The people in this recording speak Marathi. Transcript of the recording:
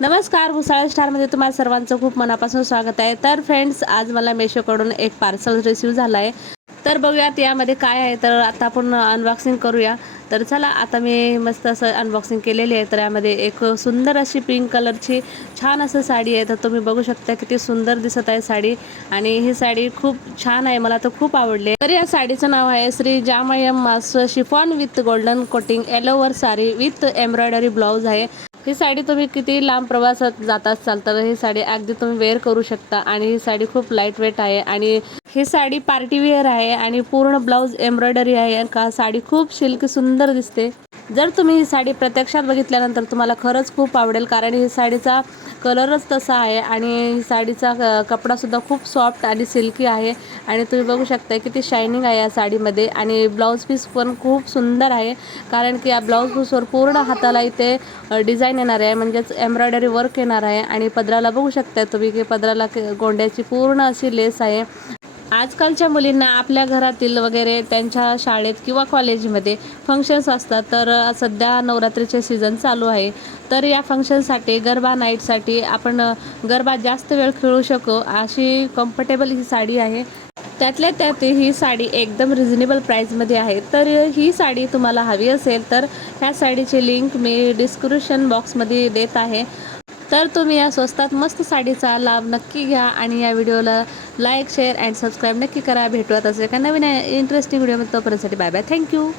नमस्कार, भुसावळ स्टारमध्ये तुम्हाला सर्वांचं खूप मनापासून स्वागत आहे. तर फ्रेंड्स, आज मला मेशोकडून एक पार्सल रिसीव झाला आहे. तर बघूयात यामध्ये काय आहे. तर आता आपण अनबॉक्सिंग करूया. तर चला, आता मी मस्त असं अनबॉक्सिंग केलेली आहे. तर यामध्ये एक सुंदर अशी पिंक कलरची छान असं साडी आहे. तर तुम्ही बघू शकता किती सुंदर दिसत आहे साडी, आणि ही साडी खूप छान आहे, मला तर खूप आवडली. तर या साडीचं नाव आहे श्री जामयम मास chiffon with golden coating yellow वर साडी विथ एम्ब्रॉयडरी ब्लाऊज आहे. ही साडी तुम्ही किती लांब प्रवासात जात असाल तर ही साडी अगदी तुम्ही वेअर करू शकता, आणि ही साडी खूप लाईट वेट आहे, आणि ही साडी पार्टी वेअर आहे, आणि पूर्ण ब्लाऊज एम्ब्रॉयडरी आहे. का साडी खूप सिल्की सुंदर दिसते. जर तुम्ही ही साडी प्रत्यक्षात बघितल्यानंतर तुम्हाला खरंच खूप आवडेल, कारण ही साडीचा कलरच तसा आहे, आणि ही साडीचा कपडासुद्धा खूप सॉफ्ट आणि सिल्की आहे, आणि तुम्ही बघू शकता किती शायनिंग आहे या साडीमध्ये. आणि ब्लाऊज पीस पण खूप सुंदर आहे, कारण की या ब्लाऊज पीसवर पूर्ण हाताला इथे डिझाईन येणार आहे, म्हणजेच एम्ब्रॉयडरी वर्क येणार आहे. आणि पदराला बघू शकता तुम्ही की पदराला गोंड्याची पूर्ण अशी लेस आहे. आजकालच्या मुलींना आपल्या घरातील वगैरे त्यांच्या शाळेत किंवा कॉलेजमध्ये फंक्शन्स असतात. तर सध्या नवरात्रीचे सीझन चालू आहे. तर या फंक्शनसाठी, गरबा नाईटसाठी आपण गरबा जास्त वेळ खेळू शकू अशी कम्फर्टेबल ही साडी आहे. त्यातल्या त्यात ही साडी एकदम रिझनेबल प्राईजमध्ये आहे. तर ही साडी तुम्हाला हवी असेल तर ह्या साडीची लिंक मी डिस्क्रिप्शन बॉक्समध्ये देत आहे. तर तुम्ही या स्वस्तात मस्त साडीचा लाभ नक्की घ्या, आणि या व्हिडिओला लाईक, शेअर अँड सबस्क्राईब नक्की करा. भेटूयात असे एका नवीन इंटरेस्टिंग व्हिडिओमध्ये. तोपर्यंतसाठी बाय बाय, थँक्यू.